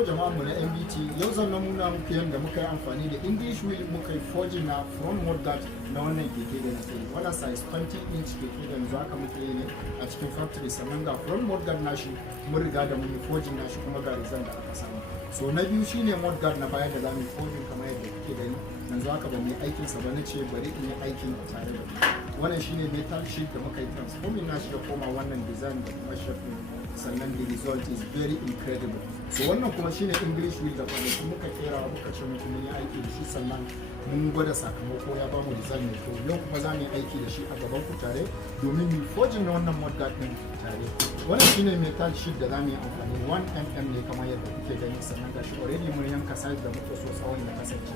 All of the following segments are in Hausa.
To jama'a mu na MBT yau zan nuna muku yadda muka yi amfani da English wheel muka yi forging na front mudguard na wannan keke da nake yi. Wannan size 20 inch keke da yanzu haka muke yi ne a cikin factory, sannan ga front mudguard nashi mun riga da mun yi forging nashi kuma ga result da aka samu. So na biyu shine mudguard na baya da za mu yi forging kamar yadda kuke gani. Yanzu haka ba mu yi aikin sa ba, nace bari in yi aikin tare da ku. Wannan shine metal sheet da muka yi transforming nashi da koma wannan design da kuma shape, sannan the result is very incredible. So wannan kuma shine English wheel da kwanaki muka kera muka ce muku mun yi aiki da shi, sannan mun gwada sakamako ya bamu design mai kyau. Yau kuma za mu yi aiki da shi a gaban ku tare domin mu forging na wannan mudguard din tare. Wannan shine metal sheet da za mu yi amfani 1mm ne kamar yadda kuke gani, sannan gashi already mun yanka size da muke so tsawon ya kasance.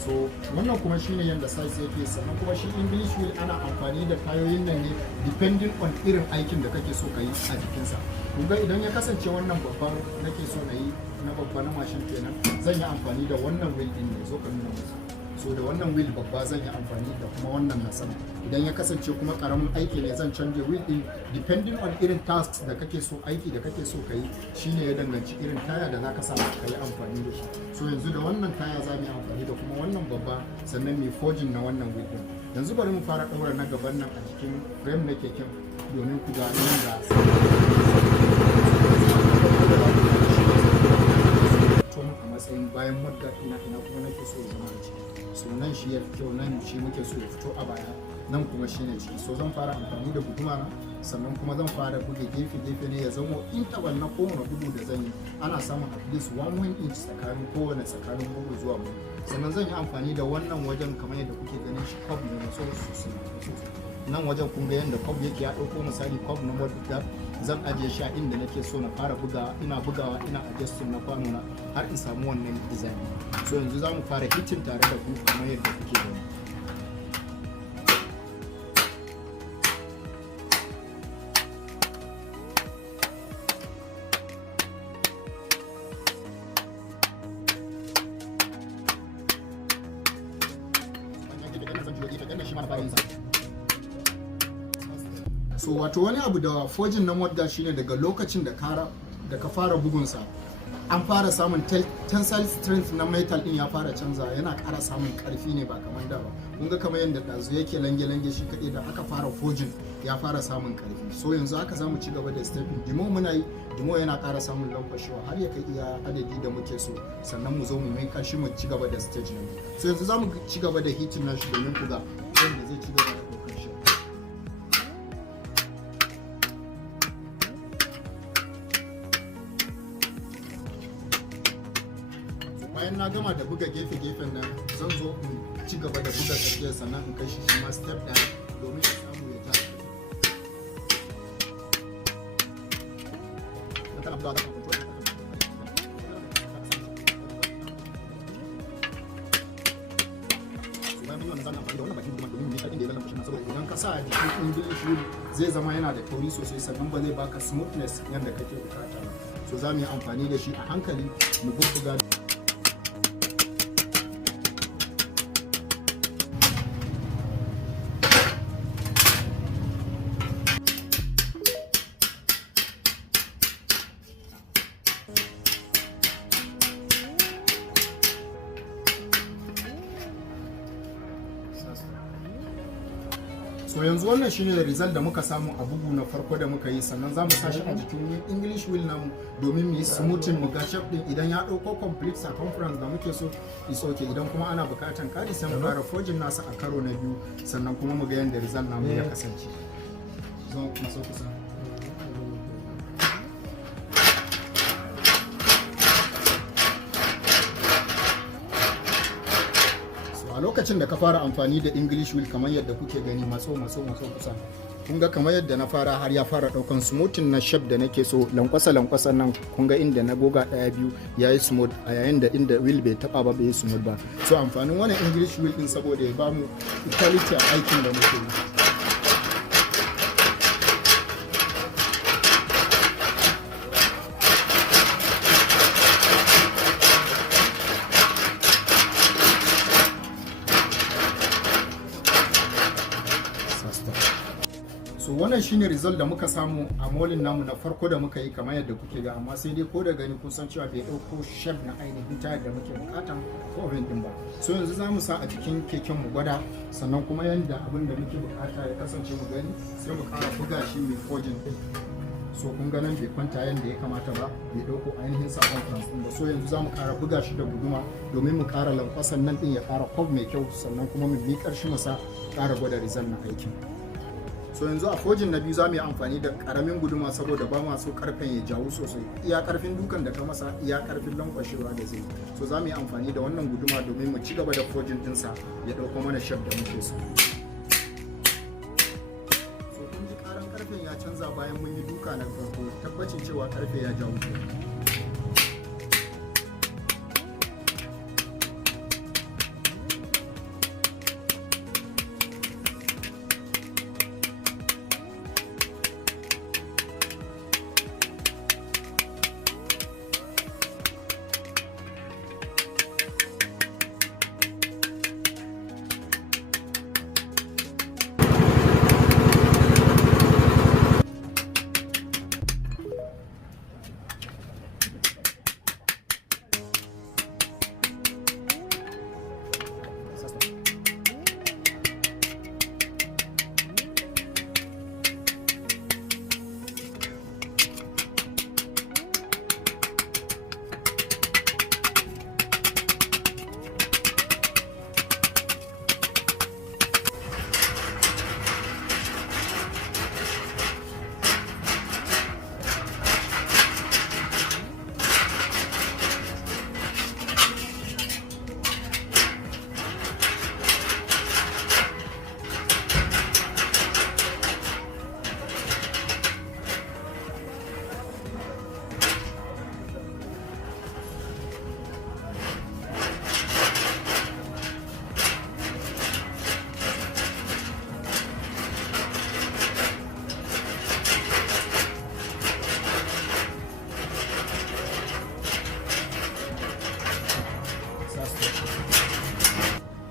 So wannan kuma shine yadda size yake, sannan kuma shi English wheel ana amfani da tayoyin nan ne depending on irin aikin da kake so ka yi a jikinsa. Kun ga idan ya kasance wannan babban nake so na yi na babba na mashin kenan, zan yi amfani da wannan wheel din ne, zo ka nuna musu. So da wannan wheel babba zan yi amfani da kuma wannan na sama. Idan ya kasance kuma karamin aiki ne zan canje wheel din depending on irin tasks da kake so, aiki da kake so ka yi, shine ya danganci irin taya da zaka samu ka yi amfani da shi. So yanzu da wannan taya za mu yi amfani da kuma wannan babba, sannan mai forging na wannan wheel din. Yanzu bari mu fara daura na gaban nan a jikin frame na keken domin ku ga nan da a matsayin bayan mudguard ina kuma nake so ya zama a ciki. So nan shi ya kyau, nan shi muke so ya fito a baya, nan kuma shi ne ciki. So zan fara amfani da guduma na, sannan kuma zan fara buge gefe ne ya zama interval na kowane gudu da zan yi ana samun at least 1 inch tsakanin bugu zuwa bugu. Sannan zan yi amfani da wannan wajen kamar yadda kuke ganin shi cob ne na so sosai. Nan wajen kun ga yadda cob yake ya dauko misali cob na mudguard, zan ajiye shi a inda nake so na fara bugawa, ina adjusting na kwano na har in samu wannan design. So yanzu za mu fara hitting tare da ku kamar yadda kuke gani. So wato wani abu da forging na mudguard shine daga lokacin da ka fara bugunsa an fara samun tensile strength na metal din ya fara canza, yana ƙara samun ƙarfi ne ba kamar da ba. Kun ga kamar yadda ɗazu yake lange shi kaɗai, da aka fara forging ya fara samun ƙarfi. So yanzu haka za mu ci gaba da stepping, dimo muna yi, dimo yana ƙara samun lankwashewa har ya kai iya adadi da muke so, sannan mu zo mu mai ƙarshe mu ci gaba da stage na biyu. So yanzu za mu ci gaba da hitting nashi domin ku ga yadda zai ci gaba da ɗaukar shi. Bayan na gama da buga gefen nan, zan zo in ci gaba da buga tsakiyar, sannan in kai shi ma step ɗaya domin ya samu ya ta. Idan ka sa a jikin English wheel zai zama yana da tauri sosai, sannan ba zai baka smoothness yadda kake bukata ba. So za mu yi amfani da shi a hankali mu bubbuga. So yanzu wannan shine da result da muka samu a bugu na farko da muka yi, sannan za mu sa shi a jikin English wheel namu domin mu yi smoothing, mu ga shape din. Idan ya dauko complete circumference da muke so is okay, idan kuma ana bukatan kadi sai mu fara forging nasa a karo na biyu, sannan kuma mu ga yanda result namu ya kasance. Zo mu so kusa. A lokacin da ka fara amfani da English wheel kamar yadda kuke gani, matso kusa, kun ga kamar yadda na fara har ya fara daukan smoothing na shape da nake so. Lankwasa nan kun ga inda na goga daya biyu yayi smooth, a yayin da inda wheel bai taba ba bai smooth ba. So amfanin wannan English wheel din saboda ya bamu equality a aikin da muke yi. So wannan shine result da muka samu a molin namu na farko da muka yi kamar yadda kuke ga, amma sai dai ko da gani kun san cewa bai dauko shape na ainihin tayar da muke bukatan oven din ba. So yanzu za mu sa a jikin keken mu gwada, sannan kuma yanda abin da muke bukata ya kasance mu gani, sai mu kara buga shi mai forging din. So kun ga nan bai kwanta yanda ya kamata ba, bai dauko ainihin circumference din ba. So yanzu za mu kara buga shi da guduma domin mu kara lankwasan nan din ya kara curve mai kyau, sannan kuma mu miƙar shi mu sa kara gwada result na aikin. So yanzu a forging na biyu za mu yi amfani da karamin guduma saboda ba ma so karfen ya jawo sosai, iya karfin dukan da ka masa iya karfin lankwashewa da zai. So za mu yi amfani da wannan guduma domin mu ci gaba da forging dinsa ya dauko mana shape da muke so. So kun ji karan karfen ya canza bayan mun yi duka na farko, tabbacin cewa karfe ya jawo.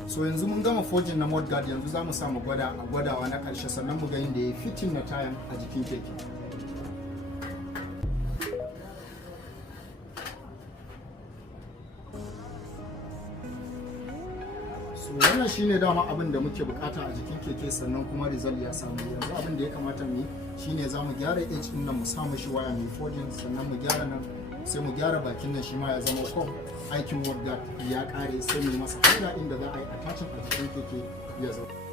So yanzu mun gama forging na mudguard, yanzu za mu samu gwada a gwadawa na karshe, sannan mu ga yadda ya fitting na tayan a jikin keke. So wannan shine dama abin da muke bukata a jikin keke, sannan kuma result ya samu. Yanzu abin da ya kamata mu yi shine za mu gyara edge din nan, mu samu shi waya mai forging, sannan mu gyara nan, sai mu gyara bakin nan shi ma ya zama curve. Aikin mudguard ya kare, sai mu masa haida inda za a yi attaching a cikin keke ya zama.